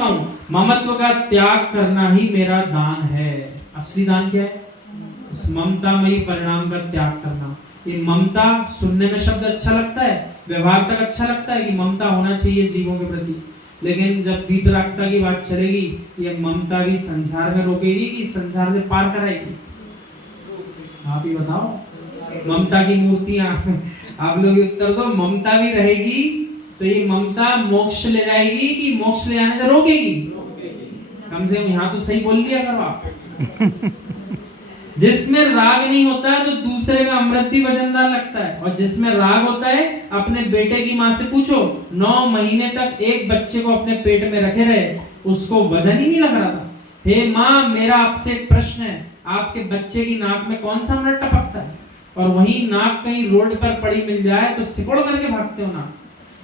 चुका हूं। ममत्व का त्याग करना ही मेरा दान है। असली दान क्या है? इस ममतामयी परिणाम का त्याग करना। ये ममता सुनने में शब्द अच्छा लगता है, व्यवहार तक अच्छा लगता है कि ममता होना चाहिए जीवों के प्रति, लेकिन जब वीतरागता की बात चलेगी, ये ममता भी संसार में रोकेगी कि संसार से पार कराएगी? आप ही बताओ। ममता की मूर्तियां आप लोग उत्तर दो। ममता भी रहेगी तो ये ममता मोक्ष ले जाएगी कि मोक्ष ले जाने से रोकेगी? कम से कम यहाँ तो सही बोल लिया करो आप। जिसमें राग नहीं होता है तो दूसरे का अमृत भी वजनदार लगता है, और जिसमें राग होता है, अपने बेटे की माँ से पूछो, 9 महीने तक एक बच्चे को अपने पेट में रखे रहे, उसको वजन ही नहीं लग रहा था। हे माँ, मेरा आपसे एक प्रश्न है, आपके बच्चे की नाक में कौन सा अमृत टपकता है? और वही नाक कहीं रोड पर पड़ी मिल जाए तो सिकोड़ करके भागते हो ना।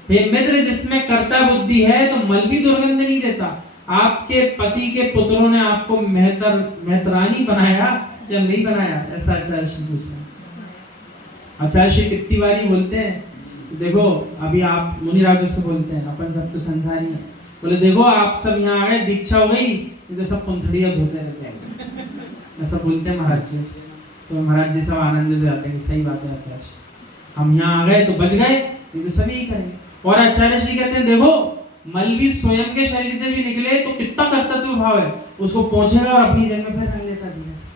हे मित्र, जिसमें कर्ता बुद्धि है तो मल भी दुर्गंध नहीं देता। आपके पति के पुत्रों ने आपको मेहतरानी बनाया या नहीं बनाया? ऐसा आचार्य श्री पूछ रहे। आचार्य श्री कितनी बारी बोलते हैं, देखो अभी आप मुनिराजों से बोलते हैं, अपन सब तो संसारी हैं, बोले देखो आप सब यहाँ आ गए, दीक्षा हो गई, ये तो सब पुंथड़ियाँ धोते रहते हैं, ऐसा बोलते हैं महाराज जी से। तो महाराज जी सब आनंदित हो जाते हैं, सही बात है आचार्य श्री, हम यहाँ आ गए तो बच गए, ये तो सभी ही करेंगे। और आचार्य श्री कहते हैं देखो मल भी स्वयं के शरीर से भी निकले तो कितना कर्तव्य भाव है, उसको पहुंचेगा और अपनी जन्म में रख लेता धीरे से,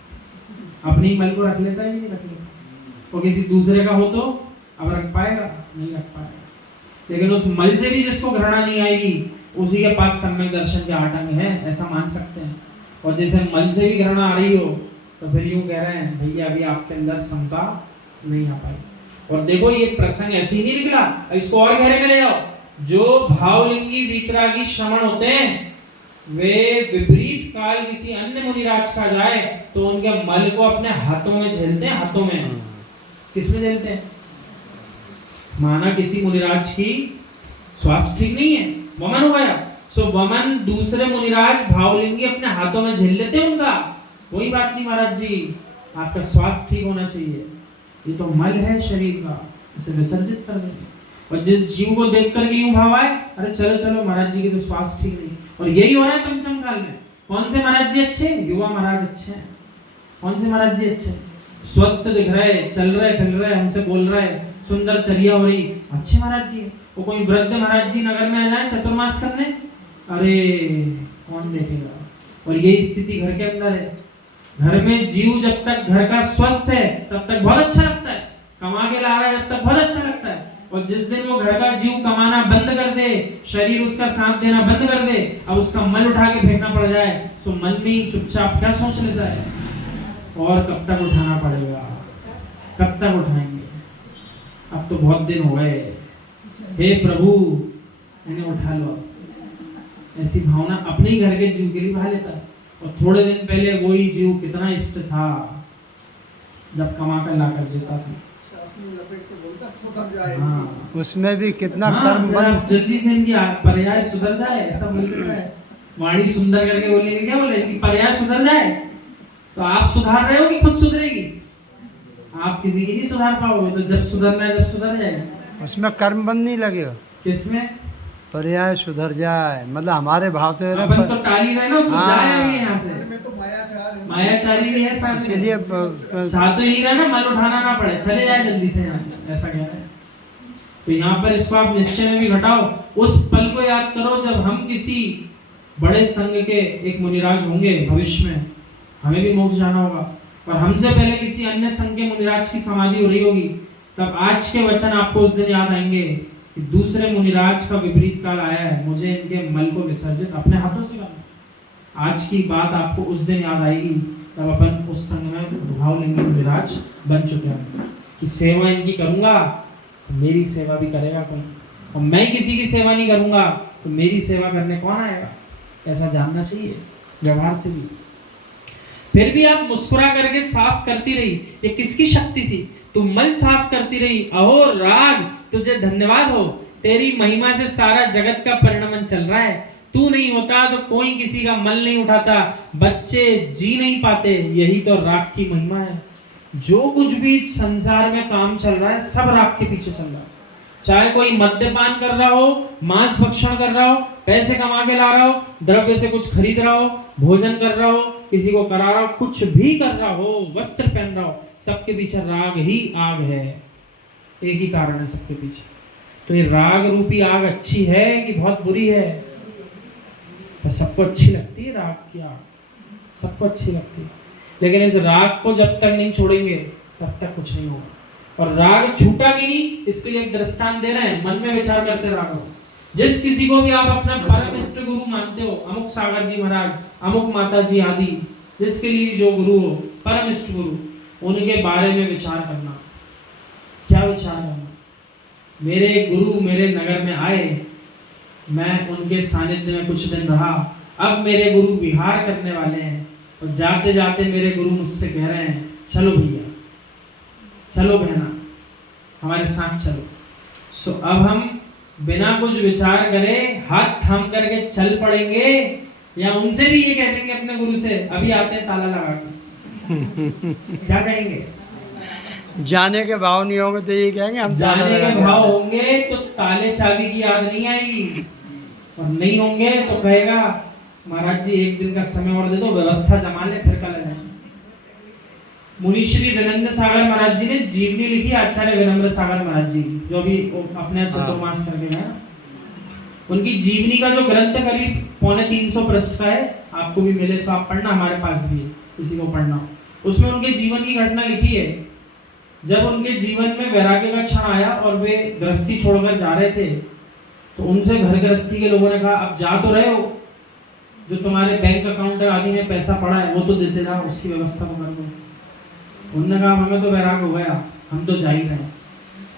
अपनी मल को रख लेता है, नहीं रख लेता। और किसी दूसरे का हो तो अब रख पाएगा? नहीं रख पाएगा। लेकिन उस मल से भी जिसको घृणा नहीं आएगी, उसी के पास सम्यक दर्शन के 8 अंग है, ऐसा मान सकते हैं। और जैसे मल से भी घृणा आ रही हो तो फिर यूं कह रहे हैं भैया अभी आपके अंदर समता नहीं आ पाई। और देखो ये प्रसंग ऐसे ही नहीं निकला, इसको और गहरे में ले जाओ। जो भावलिंगी वीतरागी श्रमण होते हैं, वे विपरीत काल किसी अन्य मुनिराज का जाए तो उनके मल को अपने हाथों में झेलते हैं। हाथों में किसमें झेलते हैं? माना किसी मुनिराज की स्वास्थ्य ठीक नहीं है, वमन हो गया, सो वमन दूसरे मुनिराज भावलिंगी अपने हाथों में झेल लेते हैं उनका। कोई बात नहीं महाराज जी, आपका स्वास्थ्य ठीक होना चाहिए, ये तो मल है शरीर का, इसे विसर्जित कर देंगे। और जिस जीव को देख करके यूं भाव आए, अरे चलो चलो महाराज जी की तो स्वास्थ्य ठीक नहीं, और यही हो रहा है पंचम काल में। कौन से महाराज जी अच्छे? युवा महाराज अच्छे हैं। कौन से महाराज जी अच्छे? स्वस्थ दिख रहे, चल रहे फिर रहे, हमसे बोल रहे, सुंदर चर्या हो रही, अच्छे महाराज जी। वो कोई वृद्ध महाराज जी नगर में आ जाए चतुर्मास करने, अरे कौन देखेगा? और यही स्थिति घर के अंदर है। घर में जीव जब तक घर का स्वस्थ है तब तक बहुत अच्छा लगता है, कमा के ला रहा है जब तक बहुत अच्छा लगता है, और जिस दिन वो घर का जीव कमाना बंद कर दे, शरीर उसका साथ देना बंद कर दे, अब उसका मल उठा के फेंकना पड़ जाए, तो मन में ही चुपचाप क्या सोच लेता है, और कब तक उठाना पड़ेगा, कब तक उठाएंगे, अब तो बहुत दिन हो गए, हे प्रभु इन्हें उठा लो। ऐसी भावना अपने ही घर के जीव के लिए भा लेता है। और थोड़े दिन पहले वही जीव कितना इष्ट था जब कमा कर ला कर देता था, उसमें भी कितना कर्म बन, जल्दी से इनकी पर्याय सुधर जाए, ऐसा बोलता है। वाणी सुंदर करके बोलेंगे, क्या बोले कि पर्याय सुधर जाए, तो आप सुधार रहे हो कि खुद सुधरेगी? आप किसी की नहीं सुधार पाओगे, तो जब सुधरना है जब सुधर जाएगा। उसमें कर्म बन नहीं लगेगा। किसमें? पर्याय सुधर जाए, मतलब हमारे भाव तो अपन तो टाली रहे ना, उसको जाए भी यहाँ से, तो मायाचारी भी है साथ में, इसलिए चाह तो यही रहा ना मल उठाना ना पड़े, चले जाए जल्दी से यहाँ से, ऐसा कह रहे हैं। तो यहाँ पर इसको आप निश्चय में भी घटाओ। उस पल को याद करो जब हम किसी बड़े संघ के एक मुनिराज होंगे भविष्य में, हमें भी मोक्ष जाना होगा, और हमसे पहले किसी अन्य संघ के मुनिराज की समाधि हो रही होगी, तब आज के वचन आपको उस दिन याद आएंगे कि दूसरे मुनिराज का विपरीत काल आया है, मुझे इनके मल को विसर्जित अपने हाथों से करना। आज की बात आपको उस दिन याद आएगी तब अपन उस संघ में भावलिंगी मुनिराज बन चुके हैं कि सेवा इनकी करूंगा तो मेरी सेवा भी करेगा कोई, और मैं किसी की सेवा नहीं करूंगा तो मेरी सेवा करने कौन आएगा, ऐसा जानना चाहिए व्यवहार से भी। फिर भी आप मुस्कुरा करके साफ करती रही, ये किसकी शक्ति थी? तू मल साफ करती रही। अहो राग, तुझे धन्यवाद हो, तेरी महिमा से सारा जगत का परिणमन चल रहा है। तू नहीं होता तो कोई किसी का मल नहीं उठाता, बच्चे जी नहीं पाते, यही तो राग की महिमा है। जो कुछ भी संसार में काम चल रहा है सब राग के पीछे चल रहा है। चाहे कोई मद्यपान कर रहा हो, मांस भक्षण कर रहा हो, पैसे कमा के ला रहा हो, द्रव्य से कुछ खरीद रहा हो, भोजन कर रहा हो, किसी को करा रहा हो, कुछ भी कर रहा हो, वस्त्र पहन रहा हो, सबके पीछे राग ही आग है। एक ही कारण है सबके पीछे। तो ये राग रूपी आग अच्छी है कि बहुत बुरी है? तो सबको अच्छी लगती है राग की आग, सबको अच्छी लगती है, लेकिन इस राग को जब तक नहीं छोड़ेंगे तब तक कुछ नहीं होगा। और राग छूटा कि नहीं, इसके लिए एक दृष्टांत दे रहे हैं। मन में विचार करते रहो, जिस किसी को भी आप अपना परम इष्ट गुरु मानते हो, अमुक सागर जी महाराज, अमुक माता जी आदि, जिसके लिए जो गुरु हो, परम इष्ट गुरु, उनके बारे में विचार करना। क्या विचार करना? मेरे गुरु मेरे नगर में आए, मैं उनके सानिध्य में कुछ दिन रहा, अब मेरे गुरु विहार करने वाले हैं, और जाते जाते मेरे गुरु मुझसे कह रहे हैं, चलो भैया, चलो बहना, हमारे साथ चलो। सो अब हम बिना कुछ विचार करे हाथ थाम करके चल पड़ेंगे, या उनसे भी ये कह देंगे अपने गुरु से, अभी आते हैं ताला लगा के। क्या कहेंगे? जाने के भाव नहीं होंगे तो ये कहेंगे हम जाने के भाव होंगे तो ताले चाबी की याद नहीं आएगी, और नहीं होंगे तो कहेगा महाराज जी एक दिन का समय और दे दो, व्यवस्था जमा ले, फिर कल आएंगे। मुनि श्री विनम्र सागर महाराज जी ने जीवनी लिखी, आचार्य विनम्र सागर महाराज जी, जो भी अपने चतुर्मास करके गए। उनकी जीवनी का जो ग्रंथ करीब 350 पृष्ठ का है, आपको भी मिले तो आप पढ़ना, हमारे पास भी है, किसी को पढ़ना हो। उसमें उनके जीवन की घटना लिखी है। जब उनके जीवन में वैराग्य का क्षण आया और वे गृहस्थी छोड़कर जा रहे थे, तो उनसे घर गृहस्थी के लोगों ने कहा, अब जा तो रहे हो, जो तुम्हारे बैंक अकाउंट आदि में पैसा पड़ा है वो तो देते रहो, उसकी व्यवस्था को कर दो। उन्होंने कहा हमें तो वैराग हो गया, हम तो जा ही रहे हैं,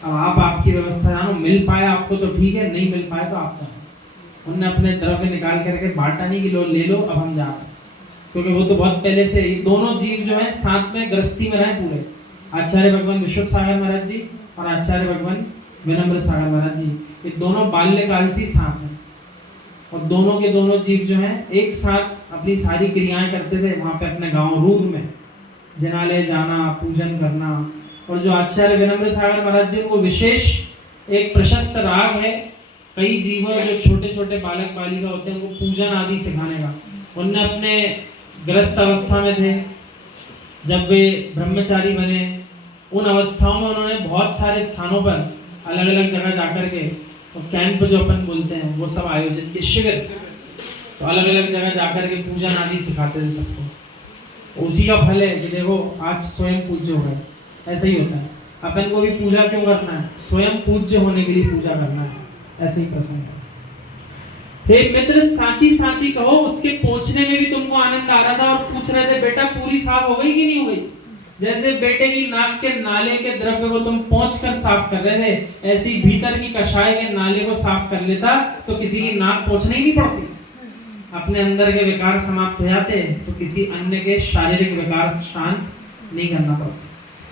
अब आप आपकी व्यवस्था जानो, मिल पाए आपको तो ठीक है, नहीं मिल पाए तो आप जाओ। उन्होंने अपने द्रव्य निकाल करके बांटा नहीं कि लो ले लो, अब हम जा रहे हैं, क्योंकि वो तो बहुत पहले से ये दोनों जीव जो हैं साथ में गृहस्थी में रहे पूरे, आचार्य भगवान विश्व सागर महाराज जी और आचार्य भगवान विनम्र सागर महाराज जी, ये दोनों बाल्यकाल से साथ हैं, और दोनों के दोनों जीव जो हैं एक साथ अपनी सारी क्रियाएं करते थे वहां पे अपने गांव रूर में, जनालय जाना, पूजन करना। और जो आचार्य विनम्र सागर महाराज जी को विशेष एक प्रशस्त राग है, कई जीव जो छोटे छोटे बालक बालिका होते हैं उनको पूजन आदि सिखाने का। उनने अपने ग्रस्त अवस्था में थे, जब वे ब्रह्मचारी बने, उन अवस्थाओं में उन्होंने बहुत सारे स्थानों पर अलग अलग जगह जाकर के, तो कैंप जो अपन बोलते हैं वो सब आयोजित किए, शिविर, तो अलग अलग जगह जाकर के पूजन आदि सिखाते थे सबको। उसी का फल है कि देखो आज स्वयं पूज्य हो गए। ऐसा ही होता है, अपन को भी पूजा क्यों करना है? स्वयं पूज्य होने के लिए पूजा करना है, ऐसे ही प्रसंग है। हे मित्र, सांची सांची कहो, उसके पहुंचने में भी तुमको आनंद आ रहा था और पूछ रहे थे बेटा पूरी साफ हो गई कि नहीं हो गई? जैसे बेटे की नाक के नाले के द्रव्य को तुम पहुंचकर साफ कर रहे थे, ऐसी भीतर की कषाय के नाले को साफ कर लेता तो किसी की नाक पहुंचने ही नहीं पड़ती। अपने अंदर के विकार समाप्त हो जाते तो किसी अन्य के शारीरिक विकार शांत नहीं करना पड़ता।